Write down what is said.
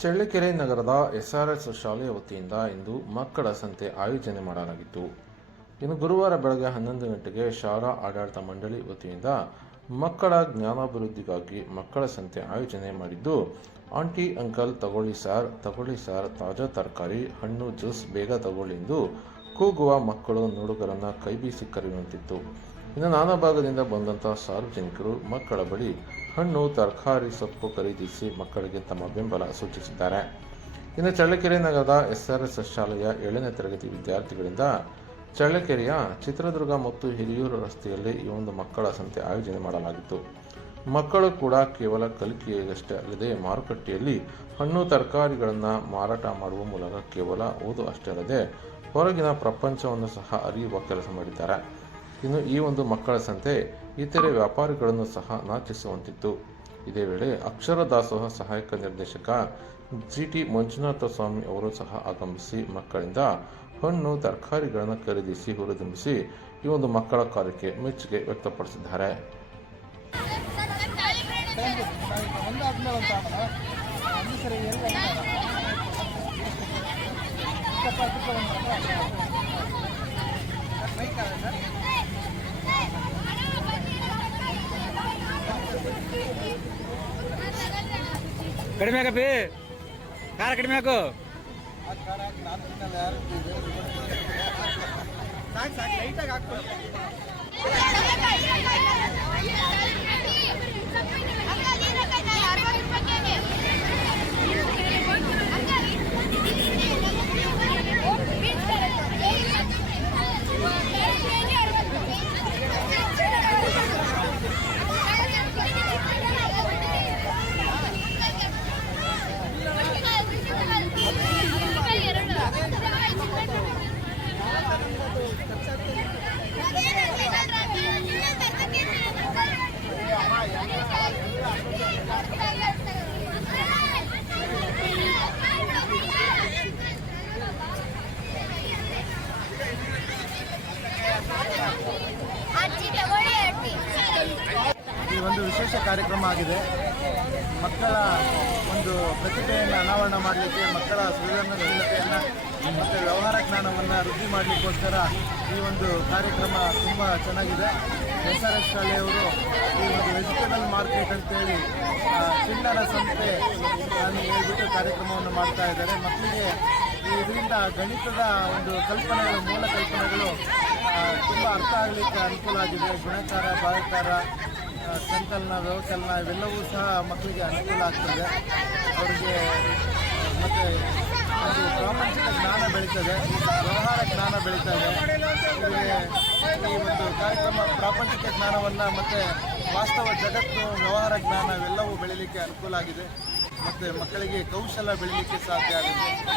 ಚಳ್ಳಕೆರೆ ನಗರದ ಎಸ್ಆರ್ಎಸ್ ಶಾಲೆಯ ವತಿಯಿಂದ ಇಂದು ಮಕ್ಕಳ ಸಂತೆ ಆಯೋಜನೆ ಮಾಡಲಾಗಿತ್ತು. ಇನ್ನು ಗುರುವಾರ ಬೆಳಗ್ಗೆ ಹನ್ನೊಂದು ಗಂಟೆಗೆ ಶಾಲಾ ಆಡಳಿತ ಮಂಡಳಿ ವತಿಯಿಂದ ಮಕ್ಕಳ ಜ್ಞಾನಾಭಿವೃದ್ಧಿಗಾಗಿ ಮಕ್ಕಳ ಸಂತೆ ಆಯೋಜನೆ ಮಾಡಿದ್ದು, ಆಂಟಿ ಅಂಕಲ್ ತಗೊಳ್ಳಿ ಸಾರ್ ತಗೊಳ್ಳಿ ಸಾರ್ ತಾಜಾ ತರಕಾರಿ, ಹಣ್ಣು, ಜ್ಯೂಸ್ ಬೇಗ ತಗೊಳ್ಳಿ ಎಂದು ಕೂಗುವ ಮಕ್ಕಳು ನೋಡುಗರನ್ನು ಕೈಬೀಸಿ ಕರೆಯುವಂತಿತ್ತು. ಇನ್ನು ನಾನಾ ಭಾಗದಿಂದ ಬಂದಂಥ ಸಾರ್ವಜನಿಕರು ಮಕ್ಕಳ ಬಳಿ ಹಣ್ಣು, ತರಕಾರಿ, ಸೊಪ್ಪು ಖರೀದಿಸಿ ಮಕ್ಕಳಿಗೆ ತಮ್ಮ ಬೆಂಬಲ ಸೂಚಿಸಿದ್ದಾರೆ. ಇನ್ನು ಚಳ್ಳಕೆರೆ ನಗರದ ಎಸ್ಆರ್ಎಸ್ ಶಾಲೆಯ ಏಳನೇ ತರಗತಿ ವಿದ್ಯಾರ್ಥಿಗಳಿಂದ ಚಳ್ಳಕೆರೆಯ ಚಿತ್ರದುರ್ಗ ಮತ್ತು ಹಿರಿಯೂರು ರಸ್ತೆಯಲ್ಲಿ ಈ ಒಂದು ಮಕ್ಕಳ ಸಂತೆ ಆಯೋಜನೆ ಮಾಡಲಾಗಿತ್ತು. ಮಕ್ಕಳು ಕೂಡ ಕೇವಲ ಕಲಿಕೆಯಷ್ಟೇ ಅಲ್ಲದೆ ಮಾರುಕಟ್ಟೆಯಲ್ಲಿ ಹಣ್ಣು, ತರಕಾರಿಗಳನ್ನು ಮಾರಾಟ ಮಾಡುವ ಮೂಲಕ ಕೇವಲ ಓದು ಅಷ್ಟೇ ಅಲ್ಲದೆ ಹೊರಗಿನ ಪ್ರಪಂಚವನ್ನು ಸಹ ಅರಿಯುವ ಕೆಲಸ ಮಾಡಿದ್ದಾರೆ. ಇನ್ನು ಈ ಒಂದು ಮಕ್ಕಳ ಸಂತೆ ಇತರೆ ವ್ಯಾಪಾರಿಗಳನ್ನು ಸಹ ನಾಚಿಸುವಂತಿತ್ತು. ಇದೇ ವೇಳೆ ಅಕ್ಷರ ದಾಸೋಹ ಸಹಾಯಕ ನಿರ್ದೇಶಕ ಜಿ ಟಿ ಮಂಜುನಾಥ ಸ್ವಾಮಿ ಅವರು ಸಹ ಆಗಮಿಸಿ ಮಕ್ಕಳಿಂದ ಹಣ್ಣು, ತರಕಾರಿಗಳನ್ನು ಖರೀದಿಸಿ ಹುರಿದುಂಬಿಸಿ ಈ ಒಂದು ಮಕ್ಕಳ ಕಾರ್ಯಕ್ಕೆ ಮೆಚ್ಚುಗೆ ವ್ಯಕ್ತಪಡಿಸಿದ್ದಾರೆ. ಸರಿ ಕಡಿಮೆ ಆಗಪ್ಪಿ. ಖಾರ ಕಡಿಮೆ ಹಾಕು. ಸಾಕು ಸಾಕು ಲೈಟಾಗಿ ಹಾಕ್ಬಿಡು ಒಂದು ವಿಶೇಷ ಕಾರ್ಯಕ್ರಮ ಆಗಿದೆ. ಮಕ್ಕಳ ಒಂದು ಪ್ರತಿಭೆಯನ್ನು ಅನಾವರಣ ಮಾಡಲಿಕ್ಕೆ, ಮಕ್ಕಳ ಸೃಜನಶೀಲತೆಯನ್ನು, ಮತ್ತು ವ್ಯವಹಾರ ಜ್ಞಾನವನ್ನು ವೃದ್ಧಿ ಮಾಡಲಿಕ್ಕೋಸ್ಕರ ಈ ಒಂದು ಕಾರ್ಯಕ್ರಮ ತುಂಬ ಚೆನ್ನಾಗಿದೆ. ಎಸ್ ಆರ್ ಎಸ್ ಶಾಲೆಯವರು ಈ ಒಂದು ವೆಜಿಟೇಬಲ್ ಮಾರ್ಕೆಟ್ ಅಂತೇಳಿ ಸಂತೆ ಅನ್ನು ಹೇಳ್ಬಿಟ್ಟು ಕಾರ್ಯಕ್ರಮವನ್ನು ಮಾಡ್ತಾ ಇದ್ದಾರೆ. ಮಕ್ಕಳಿಗೆ ಇದರಿಂದ ಗಣಿತದ ಒಂದು ಕಲ್ಪನೆಗಳು, ಮೂಲ ಕಲ್ಪನೆಗಳು ತುಂಬ ಅರ್ಥ ಆಗಲಿಕ್ಕೆ ಅನುಕೂಲ ಆಗಿದೆ. ಗುಣಕಾರ ಭಾಗಕಾರ ಸಂಕಲನ, ವ್ಯವಕಲನ ಇವೆಲ್ಲವೂ ಸಹ ಮಕ್ಕಳಿಗೆ ಅನುಕೂಲ ಆಗ್ತದೆ. ಅವರಿಗೆ ಮತ್ತು ಪ್ರಾಪಂಚಿಕ ಜ್ಞಾನ ಬೆಳೀತದೆ. ವ್ಯವಹಾರ ಜ್ಞಾನ ಬೆಳೀತದೆ. ಈ ಒಂದು ಕಾರ್ಯಕ್ರಮ ಪ್ರಾಪಂಚಿಕ ಜ್ಞಾನವನ್ನು ಮತ್ತು ವಾಸ್ತವ ಜಗತ್ತು, ವ್ಯವಹಾರ ಜ್ಞಾನ ಇವೆಲ್ಲವೂ ಬೆಳೀಲಿಕ್ಕೆ ಅನುಕೂಲ ಆಗಿದೆ. ಮತ್ತು ಮಕ್ಕಳಿಗೆ ಕೌಶಲ ಬೆಳೀಲಿಕ್ಕೆ ಸಾಧ್ಯ ಆಗಿದೆ.